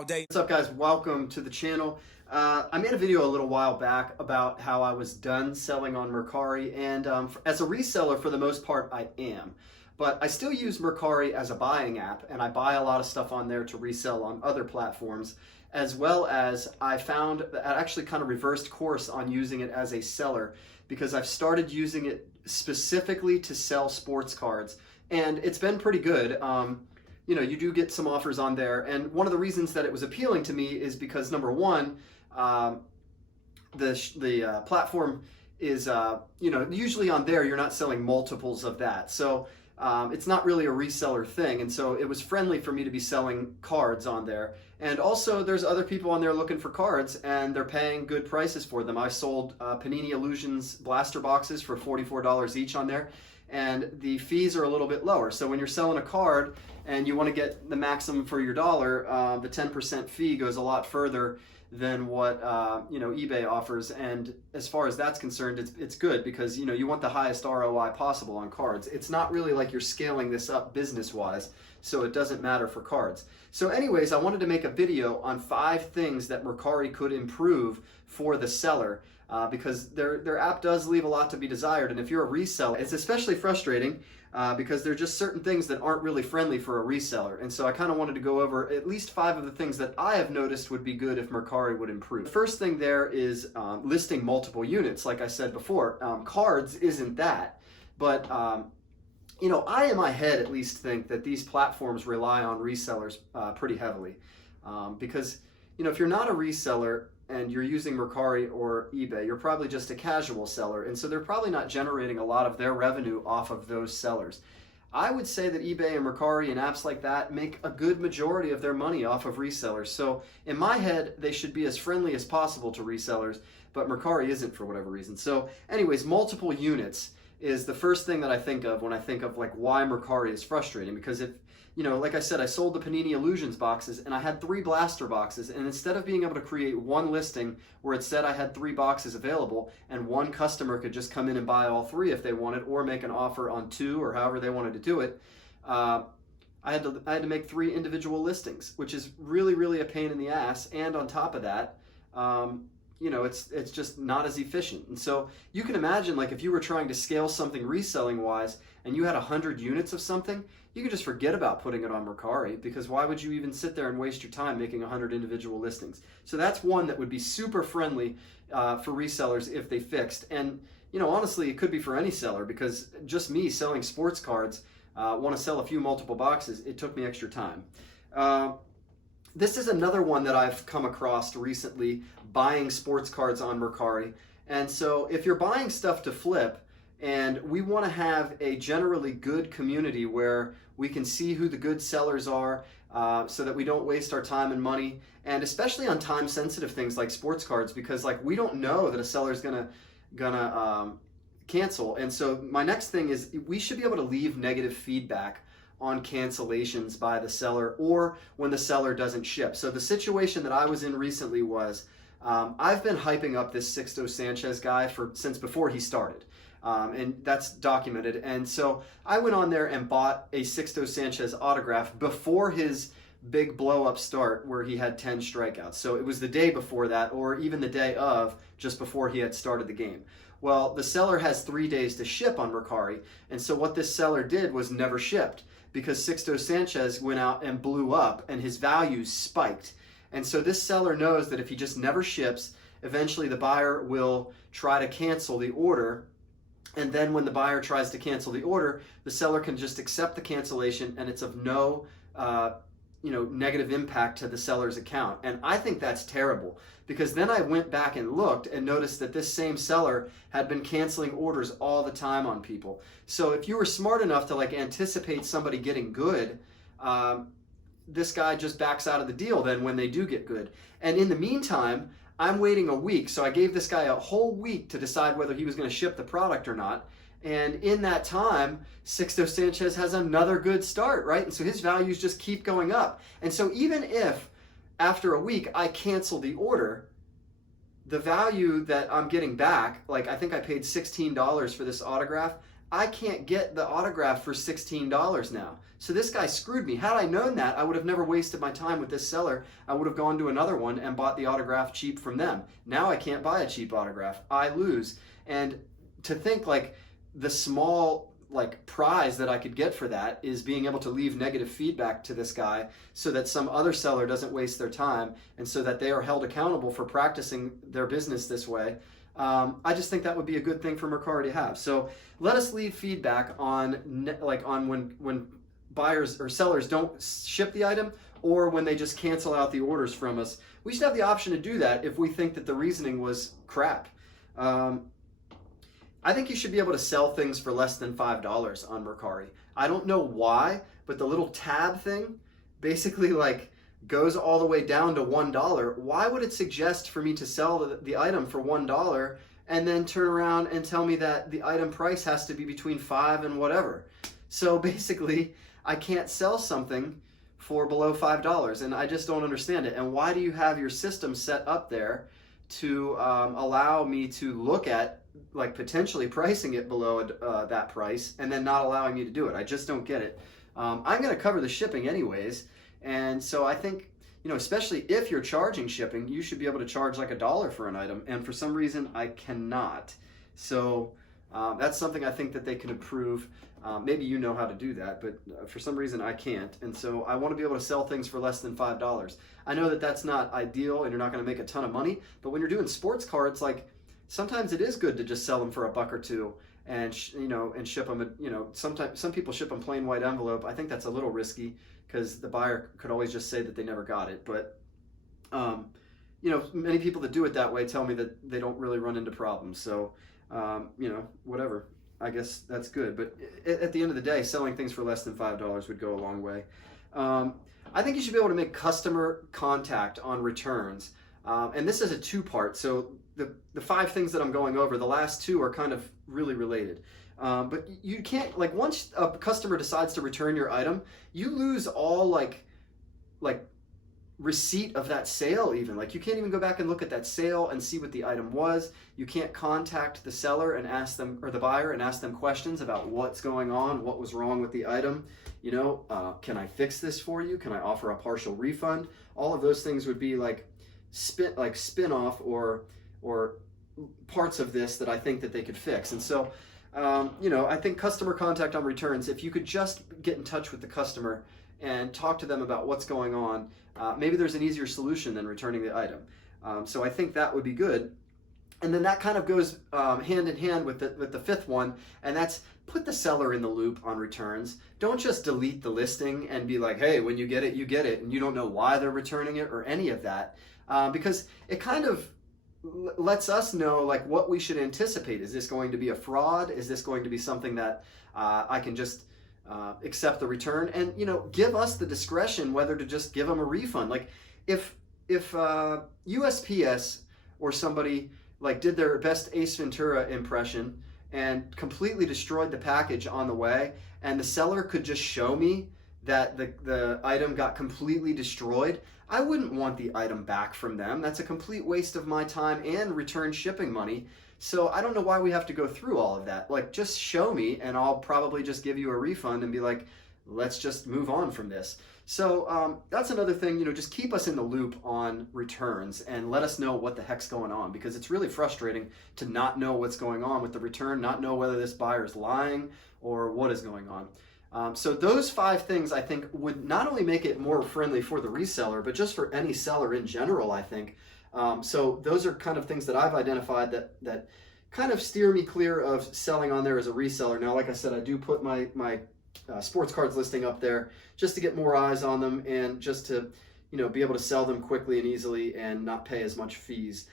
all day. What's up, guys? Welcome to the channel. I made a video a little while back about how I was done selling on Mercari, and as a reseller, for the most part, I am. But I still use Mercari as a buying app, and I buy a lot of stuff on there to resell on other platforms, as well as I found that I actually kind of reversed course on using it as a seller, because I've started using it specifically to sell sports cards, and it's been pretty good. You know, you do get some offers on there, and one of the reasons that it was appealing to me is because, number one, the platform is, you know, usually on there you're not selling multiples of that, so it's not really a reseller thing, and so it was friendly for me to be selling cards on there. And also there's other people on there looking for cards, and they're paying good prices for them. I sold Panini Illusions blaster boxes for $44 each on there, and the fees are a little bit lower. So when you're selling a card and you want to get the maximum for your dollar, the 10% fee goes a lot further than what you know, eBay offers. And as far as that's concerned, it's good, because you know, you want the highest ROI possible on cards. It's not really like you're scaling this up business wise, so it doesn't matter for cards. So anyways, I wanted to make a video on 5 things that Mercari could improve for the seller, because their app does leave a lot to be desired. And if you're a reseller, it's especially frustrating because there are just certain things that aren't really friendly for a reseller. And so I kind of wanted to go over at least 5 of the things that I have noticed would be good if Mercari would improve. The first thing there is listing multiple units. Like I said before, cards isn't that, but you know, I in my head at least think that these platforms rely on resellers pretty heavily, because you know, if you're not a reseller and you're using Mercari or eBay, you're probably just a casual seller, and so they're probably not generating a lot of their revenue off of those sellers. I would say that eBay and Mercari and apps like that make a good majority of their money off of resellers. So in my head, they should be as friendly as possible to resellers, but Mercari isn't for whatever reason. So anyways, multiple units is the first thing that I think of when I think of like why Mercari is frustrating. Because if, you know, like I said, I sold the Panini Illusions boxes and I had 3 blaster boxes, and instead of being able to create one listing where it said I had 3 boxes available and one customer could just come in and buy all 3 if they wanted, or make an offer on 2 or however they wanted to do it, I had to make 3 individual listings, which is really a pain in the ass. And on top of that, you know, it's just not as efficient. And so you can imagine, like, if you were trying to scale something reselling wise and you had 100 units of something, you could just forget about putting it on Mercari, because why would you even sit there and waste your time making 100 individual listings? So that's one that would be super friendly for resellers if they fixed. And you know, honestly, it could be for any seller, because just me selling sports cards, want to sell a few multiple boxes, it took me extra time. This is another one that I've come across recently, buying sports cards on Mercari. And so if you're buying stuff to flip, and we want to have a generally good community where we can see who the good sellers are, so that we don't waste our time and money, and especially on time sensitive things like sports cards, because like we don't know that a seller is gonna cancel. And so my next thing is, we should be able to leave negative feedback on cancellations by the seller, or when the seller doesn't ship. So the situation that I was in recently was, I've been hyping up this Sixto Sanchez guy since before he started. And that's documented. And so I went on there and bought a Sixto Sanchez autograph before his big blow up start where he had 10 strikeouts. So it was the day before that, or even the day of, just before he had started the game. Well, the seller has 3 days to ship on Mercari. And so what this seller did was never shipped, because Sixto Sanchez went out and blew up and his values spiked. And so this seller knows that if he just never ships, eventually the buyer will try to cancel the order. And then when the buyer tries to cancel the order, the seller can just accept the cancellation, and it's of no you know, negative impact to the seller's account. And I think that's terrible, because then I went back and looked and noticed that this same seller had been canceling orders all the time on people. So if you were smart enough to like anticipate somebody getting good, this guy just backs out of the deal then when they do get good. And in the meantime, I'm waiting a week. So I gave this guy a whole week to decide whether he was going to ship the product or not. And in that time, Sixto Sanchez has another good start, right? And so his values just keep going up. And so even if after a week I cancel the order, the value that I'm getting back, like I think I paid $16 for this autograph, I can't get the autograph for $16 now. So this guy screwed me. Had I known that, I would have never wasted my time with this seller. I would have gone to another one and bought the autograph cheap from them. Now I can't buy a cheap autograph. I lose. And to think like the small like prize that I could get for that is being able to leave negative feedback to this guy so that some other seller doesn't waste their time and so that they are held accountable for practicing their business this way. I just think that would be a good thing for Mercari to have. So let us leave feedback on when buyers or sellers don't ship the item or when they just cancel out the orders from us. We should have the option to do that if we think that the reasoning was crap. I think you should be able to sell things for less than $5 on Mercari. I don't know why, but the little tab thing basically like goes all the way down to $1. Why would it suggest for me to sell the item for $1 and then turn around and tell me that the item price has to be between $5 and whatever? So basically, I can't sell something for below $5, and I just don't understand it. And why do you have your system set up there to allow me to look at like potentially pricing it below that price and then not allowing me to do it? I just don't get it. I'm going to cover the shipping anyways, and so I think, you know, especially if you're charging shipping, you should be able to charge like $1 for an item, and for some reason I cannot. So that's something I think that they can improve. Maybe you know how to do that, but for some reason I can't, and so I want to be able to sell things for less than $5. I know that that's not ideal and you're not going to make a ton of money, but when you're doing sports cards, like sometimes it is good to just sell them for $1 or $2 and and ship them. Sometimes some people ship them plain white envelope. I think that's a little risky because the buyer could always just say that they never got it. But many people that do it that way tell me that they don't really run into problems. So whatever. I guess that's good. But at the end of the day, selling things for less than $5 would go a long way. I think you should be able to make customer contact on returns. And this is a two-part. So the 5 things that I'm going over, the last 2 are kind of really related. But you can't, like, once a customer decides to return your item, you lose all like receipt of that sale. Even like you can't even go back and look at that sale and see what the item was. You can't contact the seller and ask them, or the buyer, and ask them questions about what's going on, what was wrong with the item. Can I fix this for you? Can I offer a partial refund? All of those things would be like spin-off or parts of this that I think that they could fix. And so I think customer contact on returns, if you could just get in touch with the customer and talk to them about what's going on, maybe there's an easier solution than returning the item. So I think that would be good. And then that kind of goes hand in hand with the 5th one, and that's put the seller in the loop on returns. Don't just delete the listing and be like, hey, when you get it, and you don't know why they're returning it or any of that, because it kind of lets us know like what we should anticipate. Is this going to be a fraud? Is this going to be something that I can just accept the return? And give us the discretion whether to just give them a refund. Like if USPS or somebody like did their best Ace Ventura impression and completely destroyed the package on the way, and the seller could just show me that the item got completely destroyed, I wouldn't want the item back from them. That's a complete waste of my time and return shipping money. So I don't know why we have to go through all of that. Like, just show me and I'll probably just give you a refund and be like, let's just move on from this. So that's another thing, just keep us in the loop on returns and let us know what the heck's going on, because it's really frustrating to not know what's going on with the return, not know whether this buyer is lying or what is going on. So those 5 things I think would not only make it more friendly for the reseller, but just for any seller in general, I think. So those are kind of things that I've identified that kind of steer me clear of selling on there as a reseller. Now, like I said, I do put my sports cards listing up there just to get more eyes on them and just to be able to sell them quickly and easily and not pay as much fees.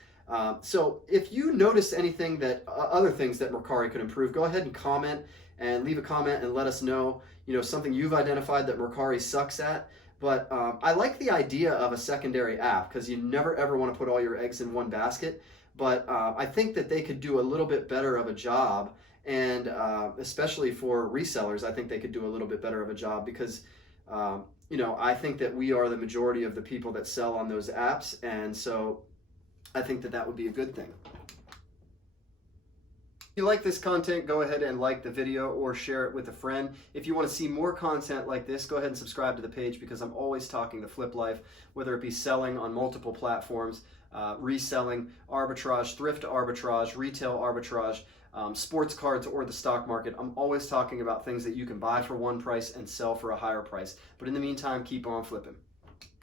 So if you notice anything that other things that Mercari could improve, go ahead and comment and leave a comment and let us know something you've identified that Mercari sucks at. But I like the idea of a secondary app, because you never ever want to put all your eggs in one basket. But I think that they could do a little bit better of a job, and especially for resellers, I think they could do a little bit better of a job, because I think that we are the majority of the people that sell on those apps, and so I think that would be a good thing. If you like this content, go ahead and like the video or share it with a friend. If you want to see more content like this, go ahead and subscribe to the page, because I'm always talking the flip life, whether it be selling on multiple platforms, reselling, arbitrage, thrift arbitrage, retail arbitrage, sports cards, or the stock market. I'm always talking about things that you can buy for one price and sell for a higher price. But in the meantime, keep on flipping.